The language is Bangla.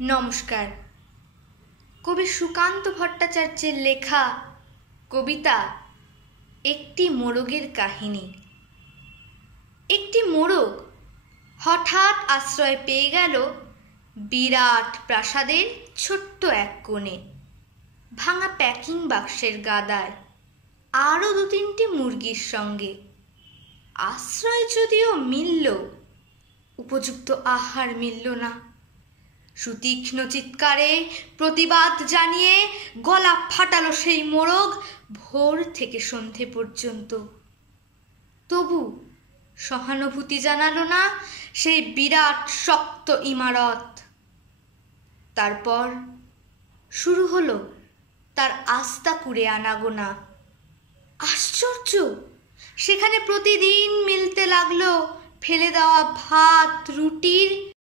নমস্কার। কবি সুকান্ত ভট্টাচার্যের লেখা কবিতা একটি মোরগের কাহিনী। একটি মোরগ হঠাৎ আশ্রয় পেয়ে গেল বিরাট প্রাসাদের ছোট্ট এক কোণে, ভাঙা প্যাকিং বাক্সের গাদায়, আরও 2-3টি মুরগির সঙ্গে। আশ্রয় যদিও মিলল, উপযুক্ত আহার মিলল না। সুতীক্ষ্ণ চিৎকারে প্রতিবাদ জানিয়ে গলা ফাটালো সেই মোরগ ভোর থেকে সন্ধে পর্যন্ত। তবু সহানুভূতি জানালো না সেই বিরাট শক্ত ইমারত। তারপর শুরু হলো তার আস্তা কুড়ে আনাগোনা। আশ্চর্য, সেখানে প্রতিদিন মিলতে লাগলো ফেলে দেওয়া ভাত, রুটির